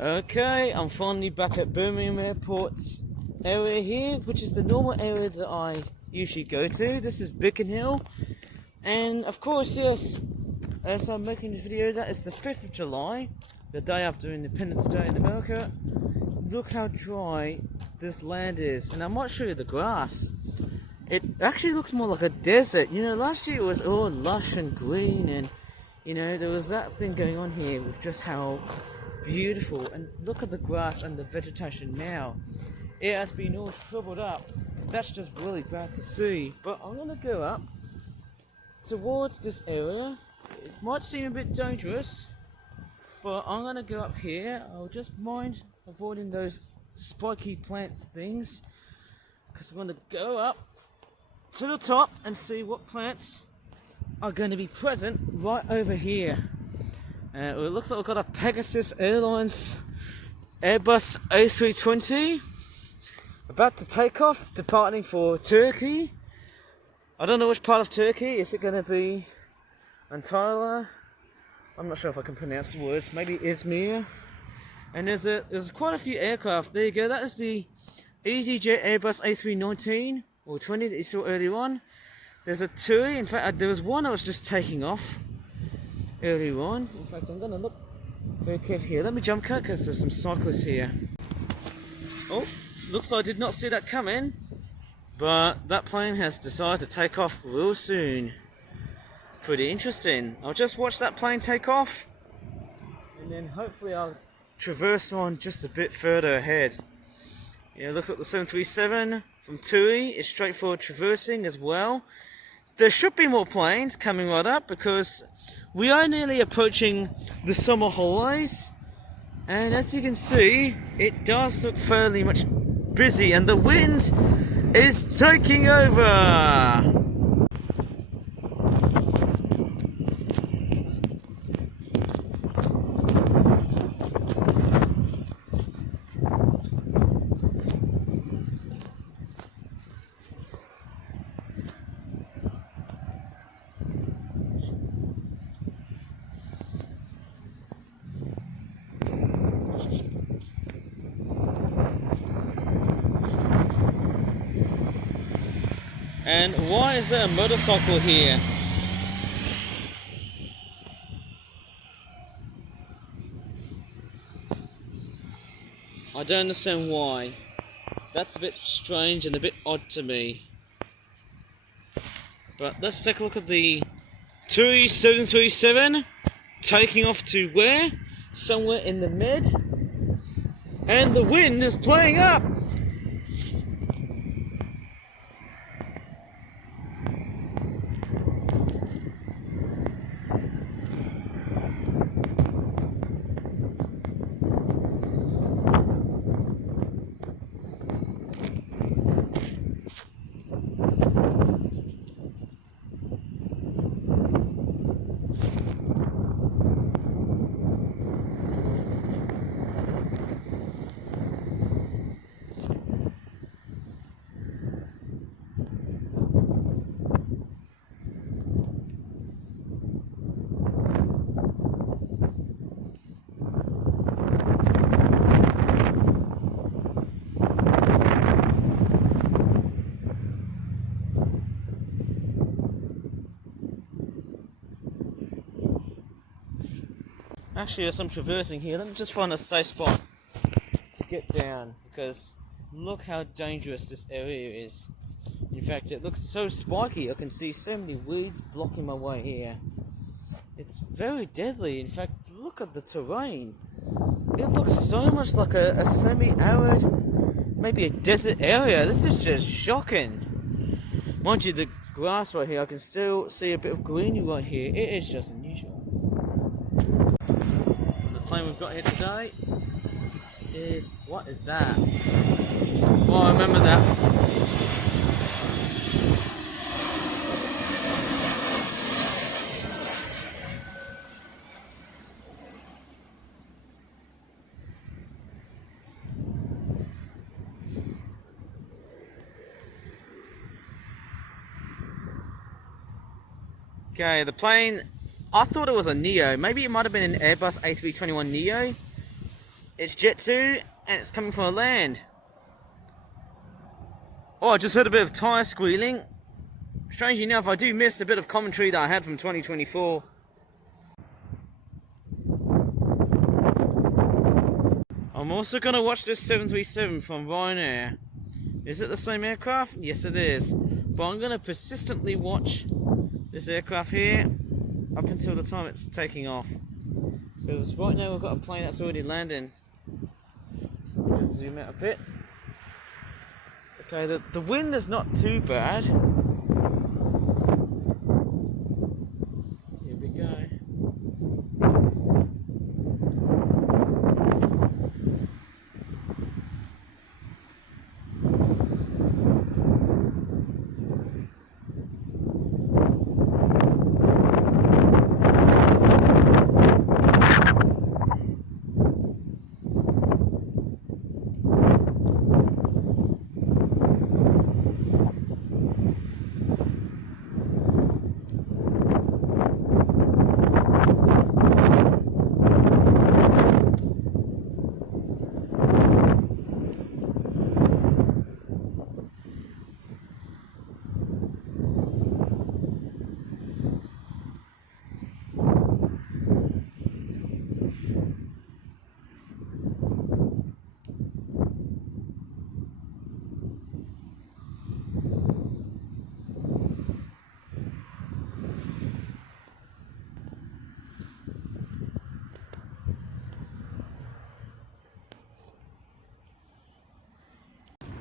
Okay, I'm finally back at Birmingham Airport's area here, which is the normal area that I usually go to. This is Bickhenhill, and of course, yes, as I'm making this video, that is the 5th of July, the day after Independence Day in America. Look how dry this land is, and I might show you the grass. It actually looks more like a desert. You know, last year it was all lush and green, and you know, there was that thing going on here with just how beautiful, and look at the grass and the vegetation now. It has been all shriveled up. That's just really bad to see. But I'm gonna go up towards this area. It might seem a bit dangerous, but I'm gonna go up here. I'll just mind avoiding those spiky plant things, because I'm gonna go up to the top and see what plants are going to be present right over here. It looks like we've got a Pegasus Airlines Airbus A320 about to take off, departing for Turkey. I don't know which part of Turkey. Is it going to be Antalya? I'm not sure if I can pronounce the words. Maybe Izmir. And there's quite a few aircraft. There you go. That is the EasyJet Airbus A319 or 20 that you saw earlier on. There's a TUI. In fact, there was one that was just taking off earlier on. In fact, I'm going to look very carefully here. Let me jump cut because there's some cyclists here. Oh, looks like I did not see that coming. But that plane has decided to take off real soon. Pretty interesting. I'll just watch that plane take off, and then hopefully I'll traverse on just a bit further ahead. Yeah, it looks like the 737 from TUI is straightforward traversing as well. There should be more planes coming right up because we are nearly approaching the summer holidays, and as you can see, it does look fairly much busy, and the wind is taking over. And why is there a motorcycle here? I don't understand why. That's a bit strange and a bit odd to me. But let's take a look at the TUI 737 taking off to where? Somewhere in the mid. And the wind is playing up! Actually, there's some traversing here. Let me just find a safe spot to get down, because look how dangerous this area is. In fact, it looks so spiky. I can see so many weeds blocking my way here. It's very deadly. In fact, look at the terrain. It looks so much like a semi-arid, maybe a desert area. This is just shocking. Mind you, the grass right here, I can still see a bit of greenery right here. It is just unusual. Plane we've got here today is, what is that? Oh, I remember that. Okay, the plane, I thought it was a Neo. Maybe it might have been an Airbus A321 Neo. It's Jet 2 and it's coming from a land. Oh, I just heard a bit of tyre squealing. Strangely enough, I do miss a bit of commentary that I had from 2024. I'm also going to watch this 737 from Ryanair. Is it the same aircraft? Yes, it is. But I'm going to persistently watch this aircraft here up until the time it's taking off. Because right now we've got a plane that's already landing. So let me just zoom out a bit. Okay, the wind is not too bad. Here we go.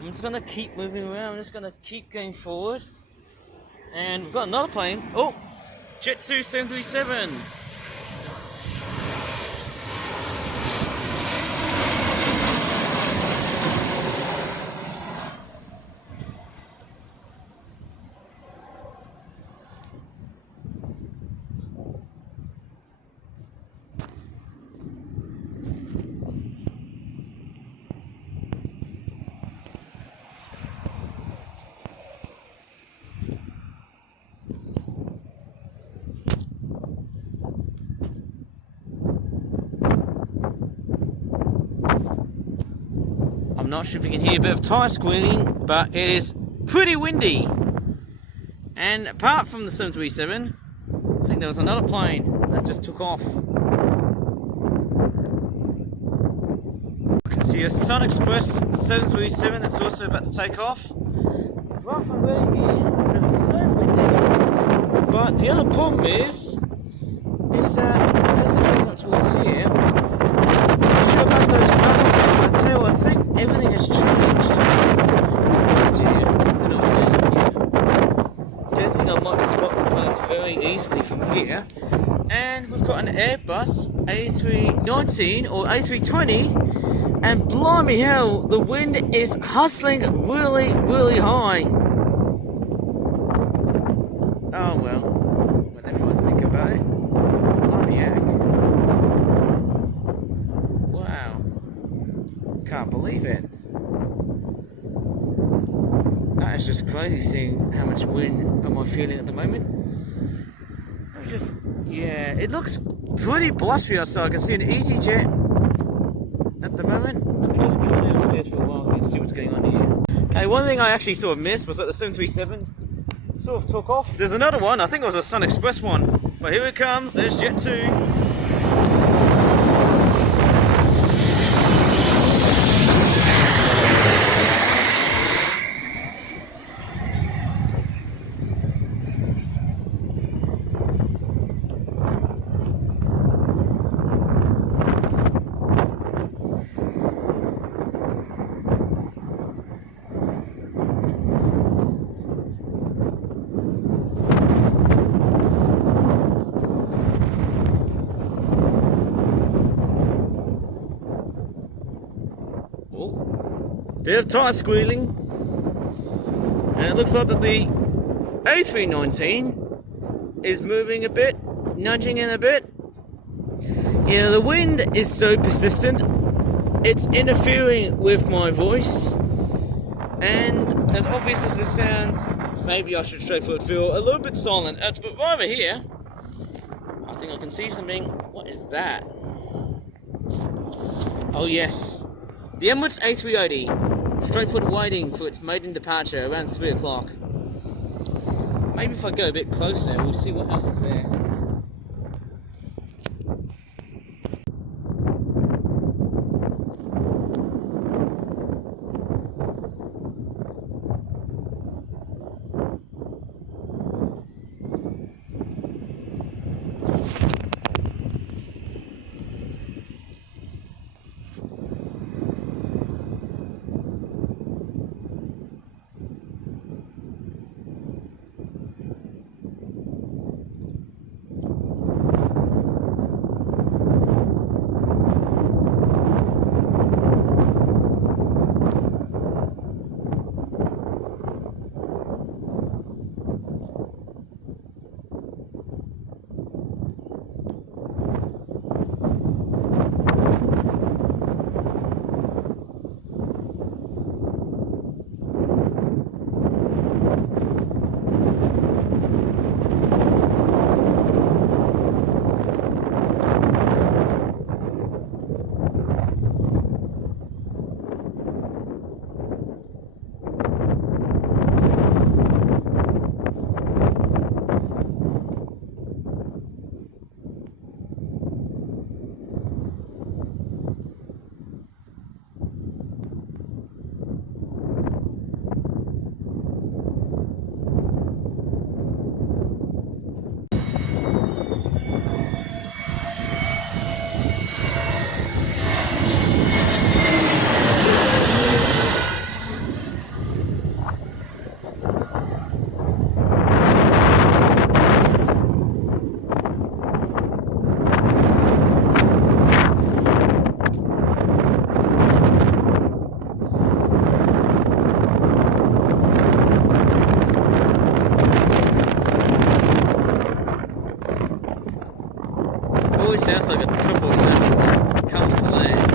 I'm just gonna keep moving around, I'm just gonna keep going forward. And we've got another plane. Oh! Jet 2 737. I'm not sure if you can hear a bit of tyre squealing, but it is pretty windy. And apart from the 737, I think there was another plane that just took off. You can see a Sun Express 737 that's also about to take off. Right from right here, it's so windy. But the other problem is that as I'm going up towards here, I'm not sure about those gravel bits. I tell you, I think everything has changed. Oh dear, don't know what's going on here. Don't think I might spot the planes very easily from here. And we've got an Airbus A319 or A320, and blimey hell, the wind is hustling really, really high. Oh well, whenever I think about it, blimey heck. Wow, can't believe it. That is just crazy seeing how much wind am I feeling at the moment. I'm just, yeah, it looks pretty blustery outside. I can see an EasyJet at the moment. Let me just come downstairs for a while and see what's going on here. Okay, one thing I actually sort of missed was that the 737 sort of took off. There's another one, I think it was a Sun Express one. But here it comes, there's Jet 2. Bit of tyre squealing, and it looks like that the A319 is moving a bit, nudging in a bit. Yeah, the wind is so persistent, it's interfering with my voice, and as obvious as this sounds, maybe I should straightforward feel a little bit silent. But right over here, I think I can see something. What is that? Oh yes, the Emirates A380, straight for the waiting for its maiden departure around 3 o'clock. Maybe if I go a bit closer, we'll see what else is there. Always sounds like a 777 when it comes to land.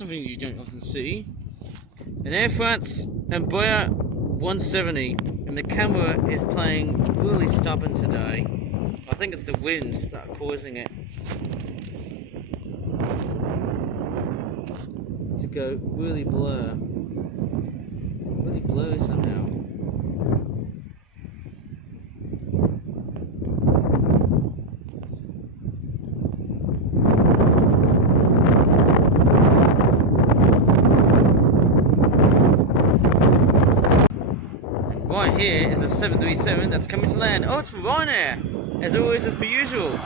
something you don't often see. An Air France Embraer 170, and the camera is playing really stubborn today. I think it's the winds that are causing it to go really blurry somehow. Right here is a 737 that's coming to land. Oh, it's from Ryanair, as always, as per usual.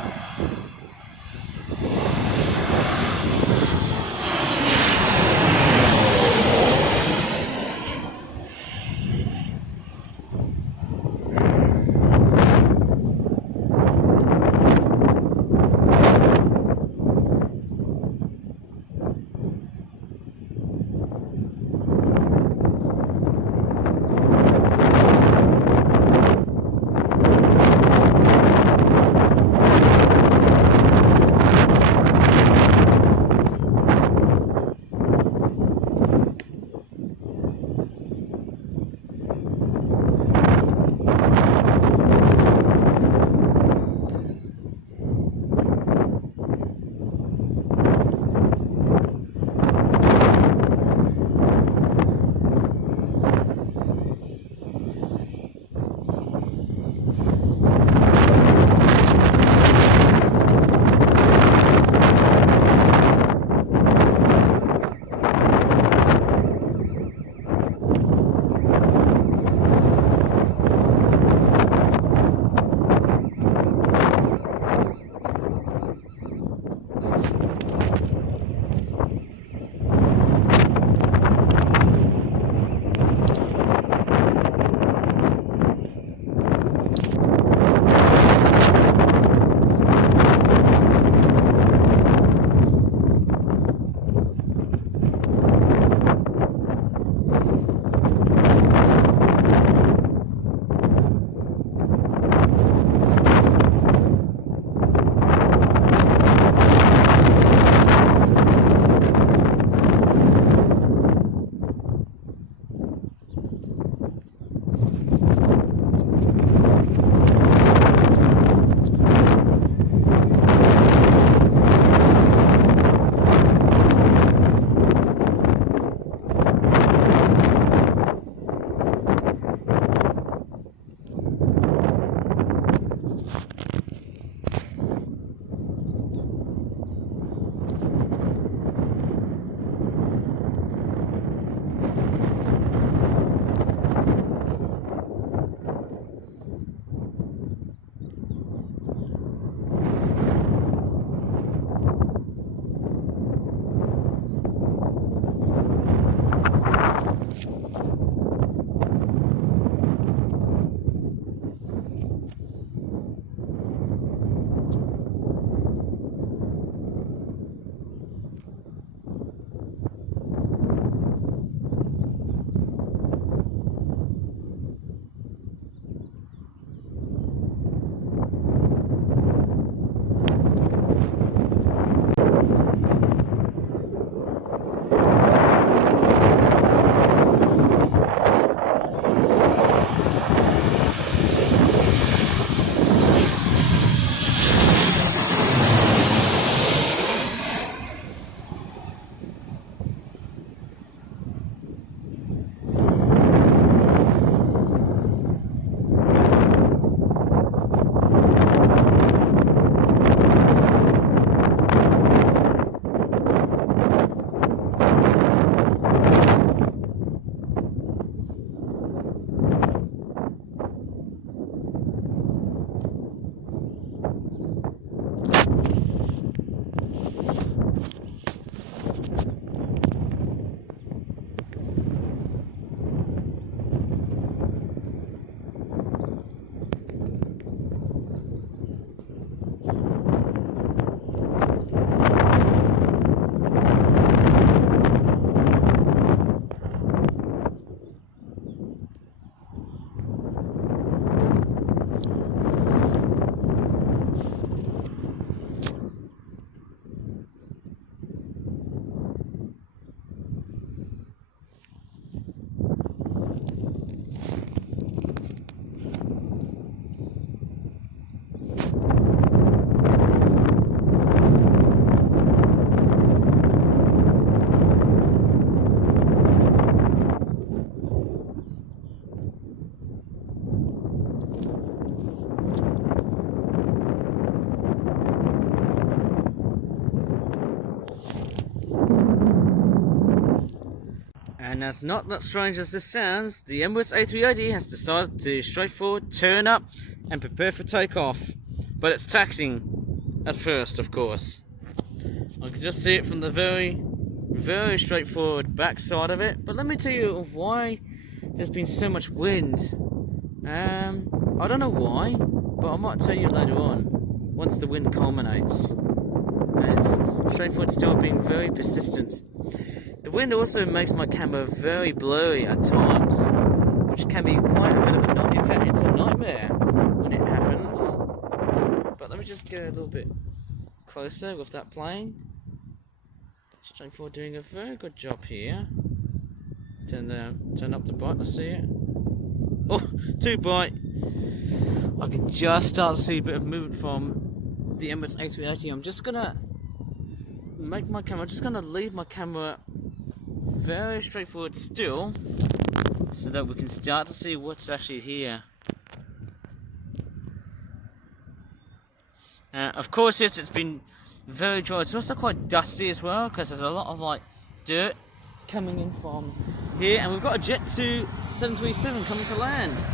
And as not that strange as this sounds, the Emirates A380 has decided to straightforward turn up and prepare for takeoff. But it's taxiing at first, of course. I can just see it from the very straightforward back side of it. But let me tell you why there's been so much wind. I don't know why, but I might tell you later on, once the wind culminates. And it's straightforward still being very persistent. The wind also makes my camera very blurry at times, which can be quite a bit of a nightmare. In fact, it's a nightmare when it happens. But let me just get a little bit closer with that plane. Straightforward doing a very good job here. Turn up the brightness here. Oh, too bright. I can just start to see a bit of movement from the Emirates A380. I'm just gonna leave my camera very straightforward still, so that we can start to see what's actually here. Of course, yes, it's been very dry. It's also quite dusty as well, because there's a lot of like dirt coming in from here, and we've got a Jet 2 737 coming to land.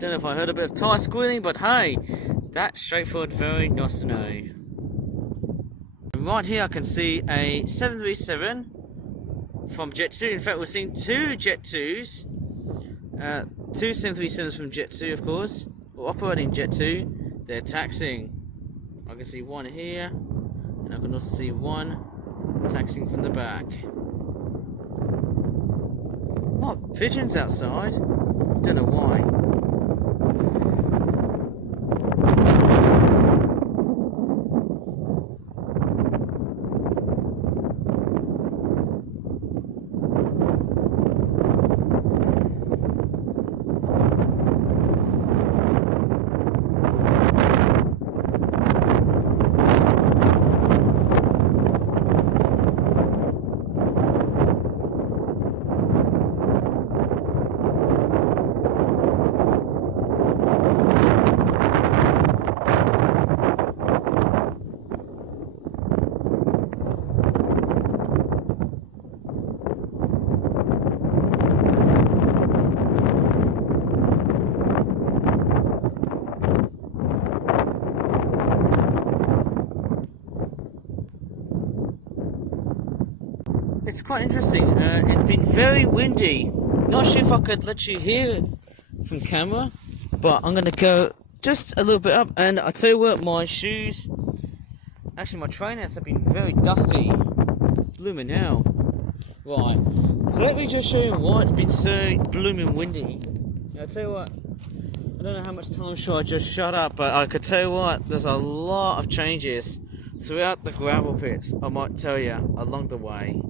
Don't know if I heard a bit of tyre squealing, but hey, that's straightforward, very nice to know. And right here I can see a 737 from Jet 2. In fact, we're seeing two Jet 2s, two 737s from Jet 2, of course. We're operating Jet 2, they're taxiing. I can see one here, and I can also see one taxiing from the back. A lot of pigeons outside, don't know why. It's quite interesting. It's been very windy. Not sure if I could let you hear it from camera, but I'm gonna go just a little bit up, and I tell you what, my shoes, actually my trainers have been very dusty. Blooming hell. Right, let me just show you why it's been so blooming windy. Now, I tell you what, I don't know how much time should I just shut up, but I could tell you what, there's a lot of changes throughout the gravel pits, I might tell you, along the way.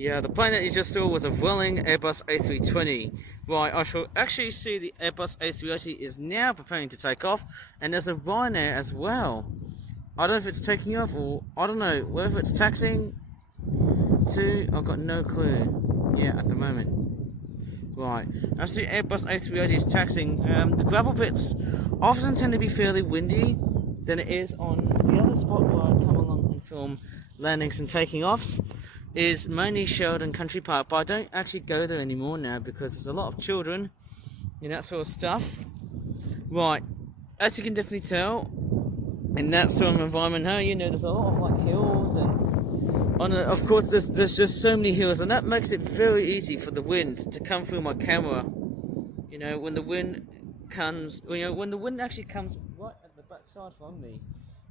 Yeah, the plane that you just saw was a Vueling Airbus A320. Right, I shall actually see the Airbus A380 is now preparing to take off, and there's a Ryanair as well. I don't know if it's taking off or I don't know whether it's taxiing to. I've got no clue. Yeah, at the moment. Right. As the Airbus A380 is taxiing, the gravel pits often tend to be fairly windy than it is on the other spot where I come along and film landings and taking offs. Is mainly Sheldon Country Park, but I don't actually go there anymore now because there's a lot of children and that sort of stuff. Right. As you can definitely tell, in that sort of environment now, you know, there's a lot of like hills and of course there's just so many hills, and that makes it very easy for the wind to come through my camera. You know, when the wind comes, when the wind actually comes right at the backside from me,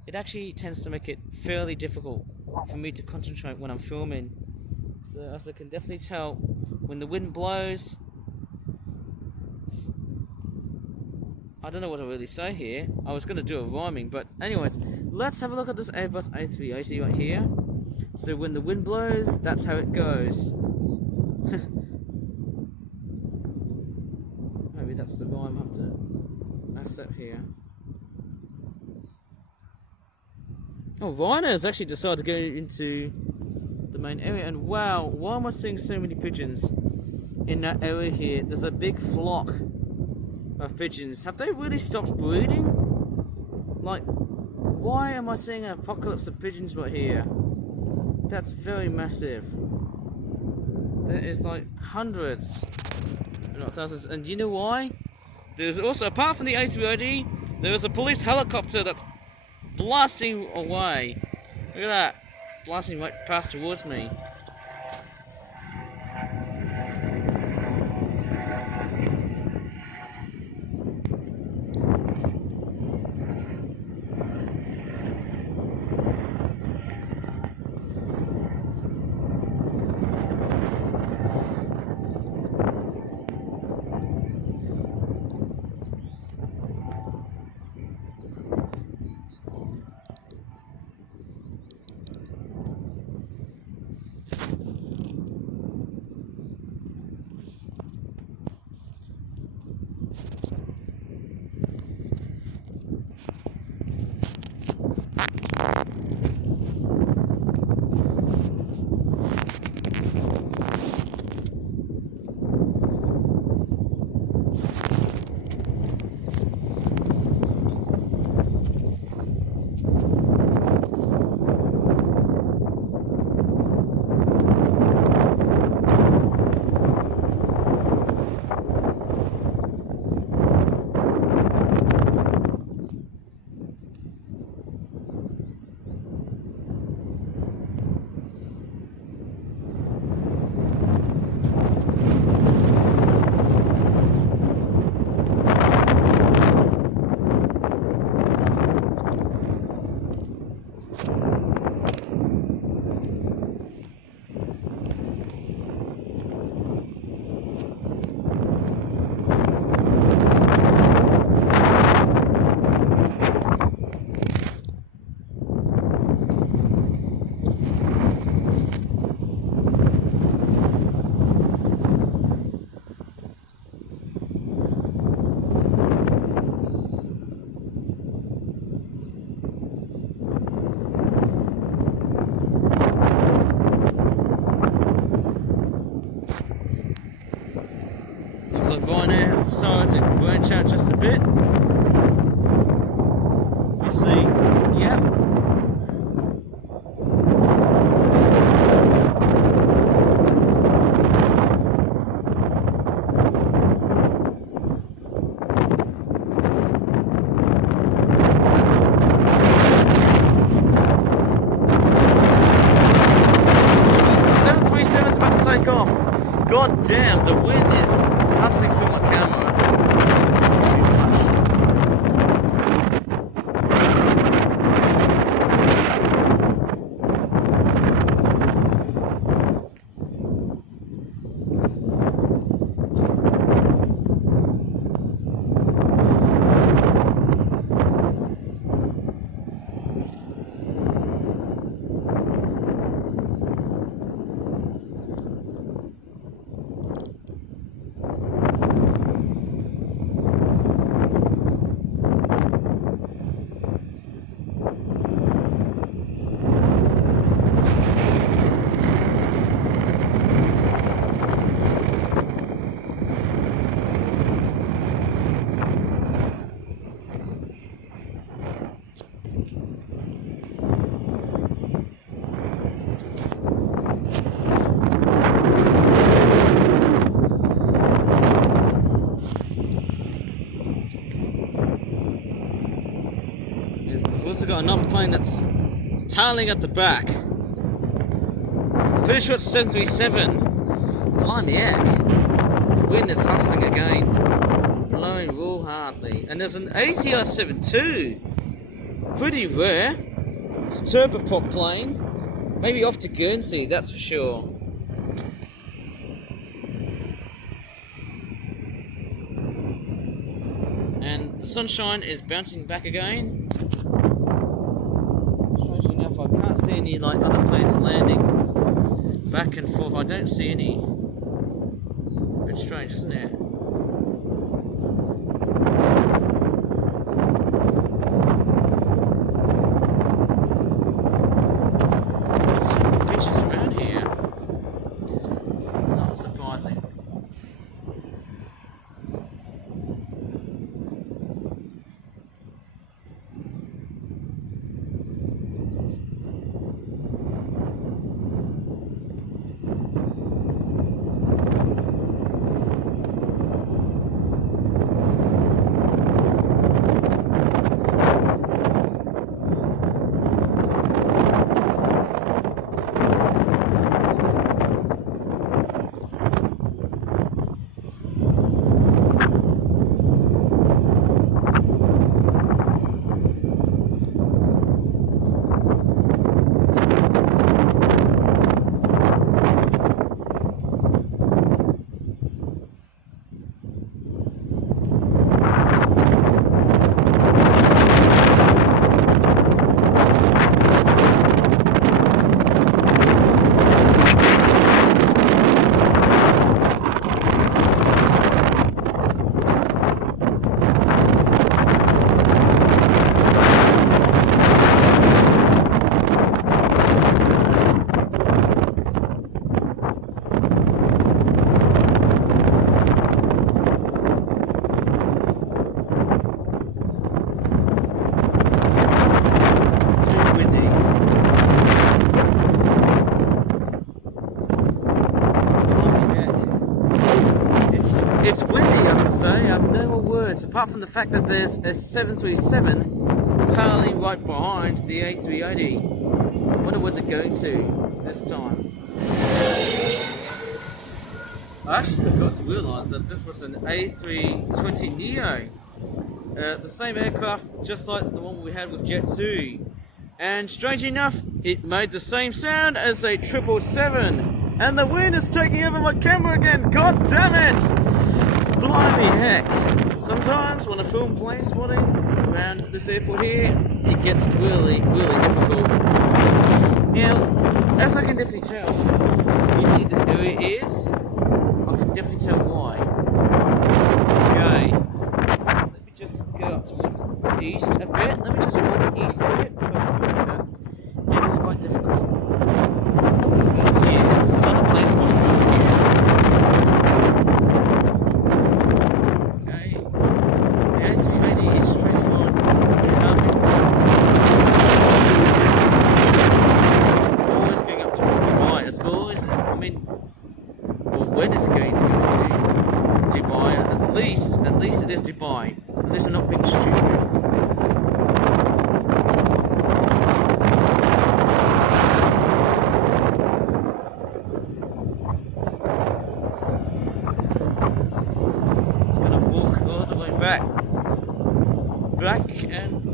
it actually tends to make it fairly difficult for me to concentrate when I'm filming. So as I can definitely tell, when the wind blows, I don't know what to really say here. I was going to do a rhyming, but anyways, let's have a look at this Airbus A380 right here. So when the wind blows, that's how it goes. Maybe that's the rhyme I have to accept here. Oh, rhinos actually decided to go into the main area, and wow, why am I seeing so many pigeons in that area here? There's a big flock of pigeons. Have they really stopped breeding? Like, why am I seeing an apocalypse of pigeons right here? That's very massive. There is like hundreds, not thousands. And you know why? There's also, apart from the A380, there is a police helicopter that's blasting away. Look at that, blasting right past towards me. Looks like Ryanair has decided to branch out just a bit. You see, yeah. It's about to take off. God damn, the wind is hustling through my camera. It's too much. also got another plane that's tailing at the back. I'm pretty sure it's 737. Blimey heck. The wind is hustling again. Blowing real hardly. And there's an ATR 72. Pretty rare. It's a turboprop plane. Maybe off to Guernsey, that's for sure. And the sunshine is bouncing back again. Strangely enough, I can't see any like other planes landing back and forth. I don't see any. A bit strange, isn't it? There's so many pigeons around here. Not surprising. It's windy, I have to say. I have no more words, apart from the fact that there's a 737 tailing right behind the A380. I wonder where's it going to this time. I actually forgot to realise that this was an A320neo. The same aircraft, just like the one we had with Jet 2. And strangely enough, it made the same sound as a 777. And the wind is taking over my camera again, god damn it! Blimey heck. Sometimes when I film plane spotting around this airport here, it gets really, really difficult. Now, as I can definitely tell, how windy this area is, I can definitely tell why. Okay. Let me just go up towards east a bit. Let me just walk east a bit, because I can do that. It is quite difficult. Here, this is another plane spotting right here. Okay. The A380 is Tritiford coming always going up towards Dubai. It's always, I mean, well, when is it going to go to Dubai? At least it is Dubai. At least we're not being stupid.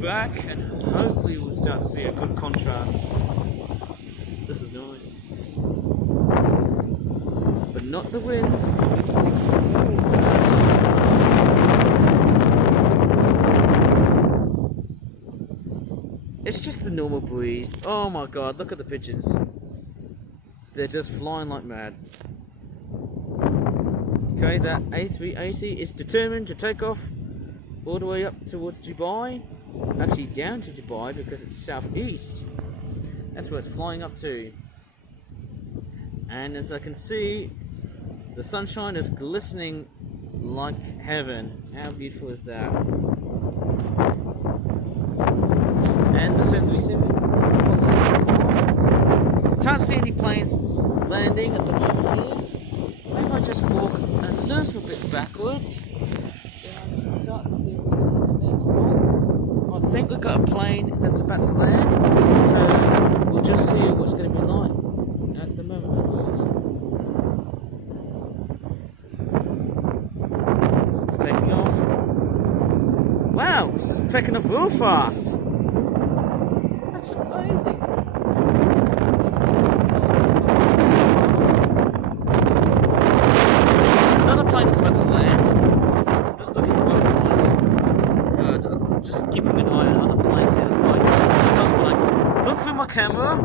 Back, and hopefully we'll start to see a good contrast. This is nice. But not the wind. It's just a normal breeze. Oh my god, look at the pigeons. They're just flying like mad. Okay, that A380 is determined to take off all the way up towards Dubai. Actually down to Dubai because it's southeast. That's where it's flying up to. And as I can see, the sunshine is glistening like heaven. How beautiful is that? And the 737. Can't see any planes landing at the moment here. Maybe if I just walk a little bit backwards, then I can start to see what's going to happen next. I think we've got a plane that's about to land, so we'll just see what's going to be like at the moment, of course. It's taking off. Wow, it's just taking off real fast. That's amazing. Another plane is about to land. I'm just looking right behind. I'm just keeping an eye on other planes here. That's why sometimes when I look through my camera,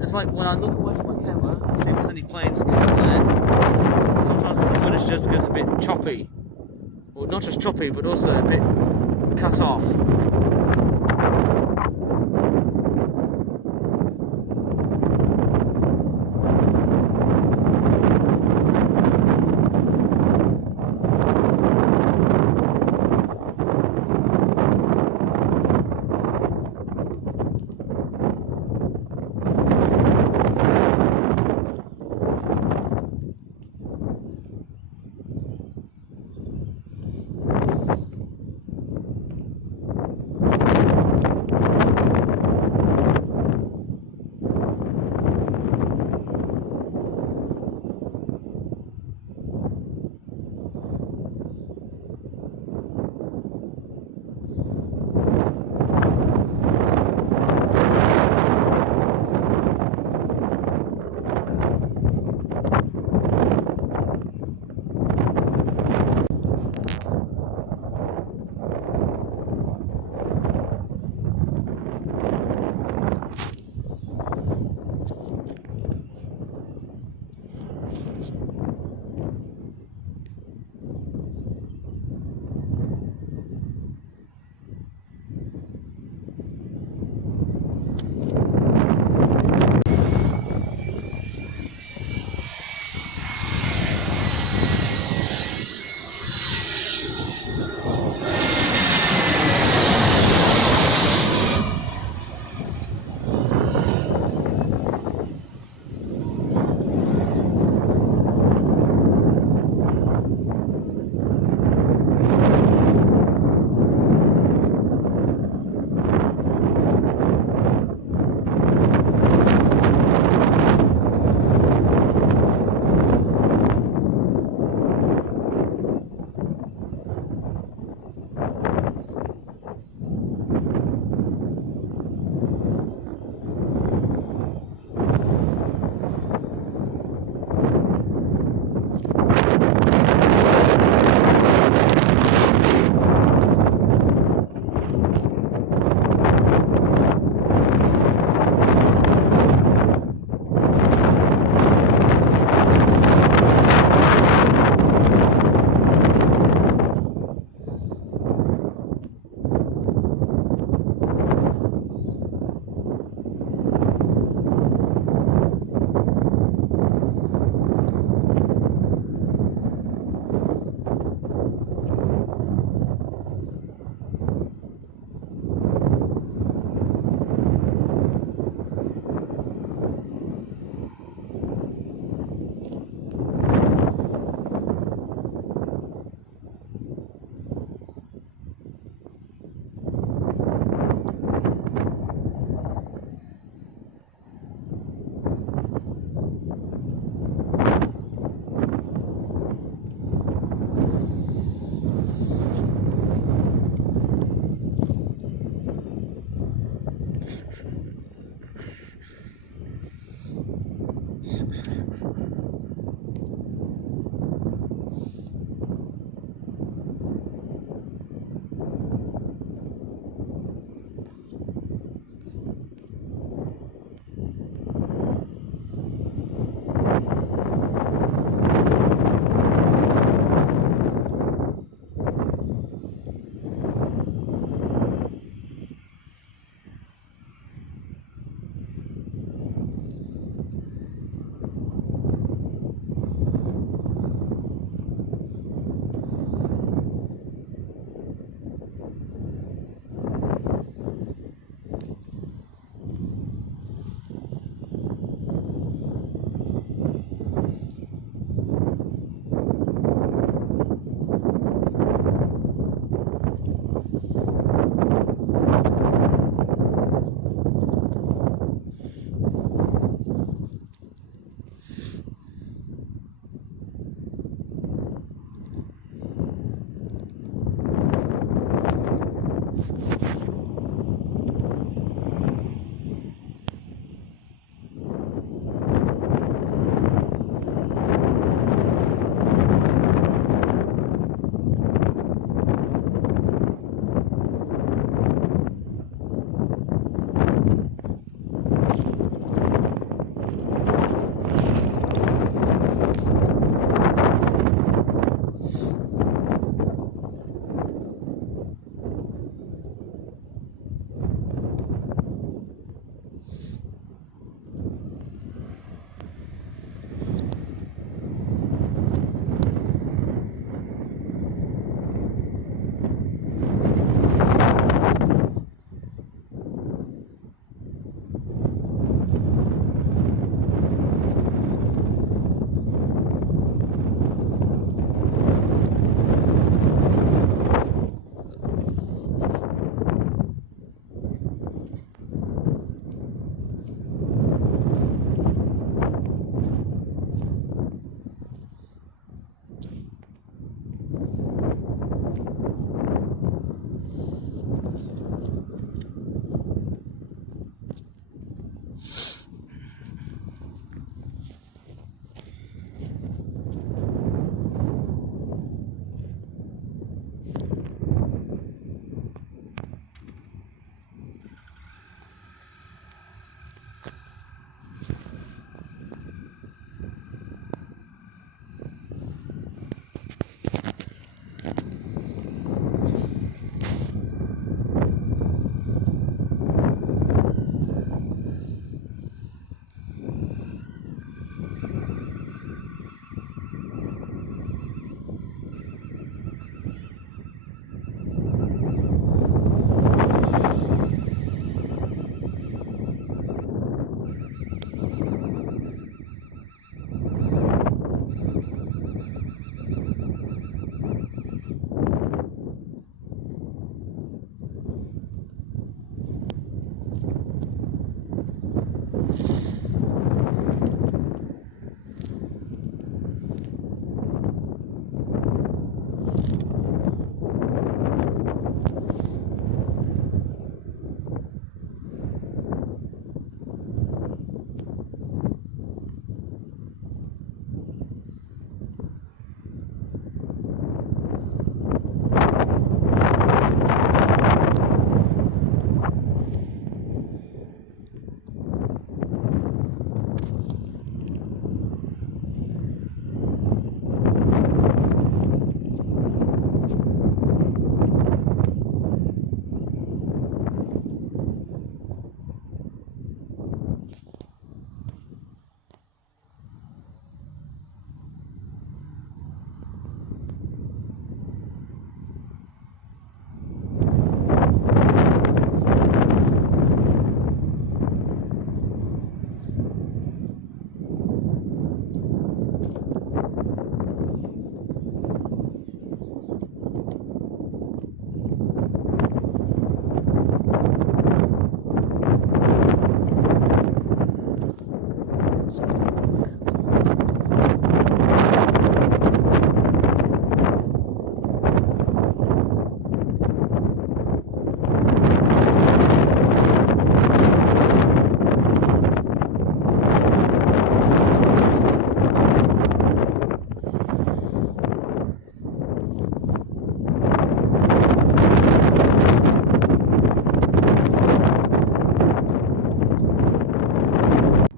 it's like when I look away from my camera to see if there's any planes coming to land, sometimes the footage just goes a bit choppy. Well, not just choppy, but also a bit cut off.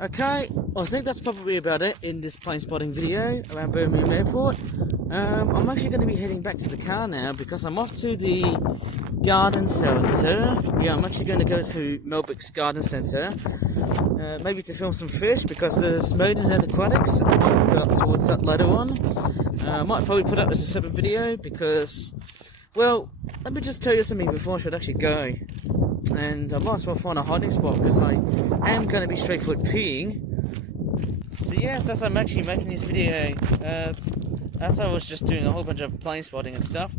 Okay, I think that's probably about it in this plane spotting video around Birmingham Airport. I'm actually going to be heading back to the car now because I'm off to the garden centre. Yeah, I'm actually going to go to Melbourne's garden centre, maybe to film some fish because there's Maidenhead Aquatics. I might go up towards that later on. I might probably put up as a separate video because, well, let me just tell you something before I should actually go. And I might as well find a hiding spot because I am going to be straightforward peeing. So yes, as I'm actually making this video, as I was just doing a whole bunch of plane spotting and stuff.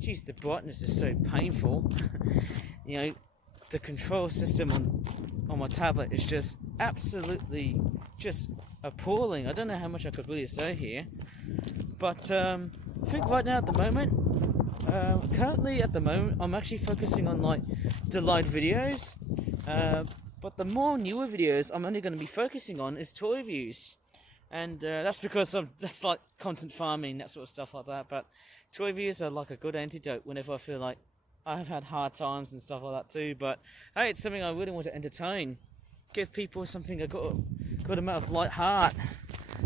Jeez, the brightness is so painful. You know, the control system on my tablet is just absolutely just appalling. I don't know how much I could really say here, but I think right now at the moment, currently at the moment, I'm actually focusing on like delayed videos. But the more newer videos I'm only going to be focusing on is toy reviews. And that's because that's like content farming, that sort of stuff like that. But toy reviews are like a good antidote whenever I feel like I've had hard times and stuff like that too. But hey, it's something I really want to entertain. Give people something, a good amount of light heart.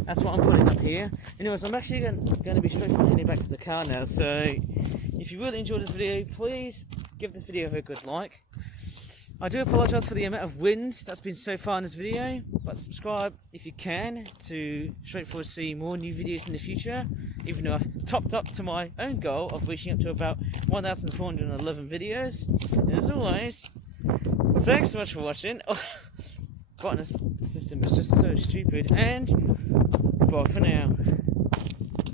That's what I'm putting up here. Anyways, I'm actually going to be straightforward heading back to the car now. So if you really enjoyed this video, please give this video a good like. I do apologise for the amount of wind that's been so far in this video, but subscribe if you can to straightforward see more new videos in the future, even though I've topped up to my own goal of reaching up to about 1,411 videos. And as always, thanks so much for watching. Brightness system is just so stupid, and bye for now.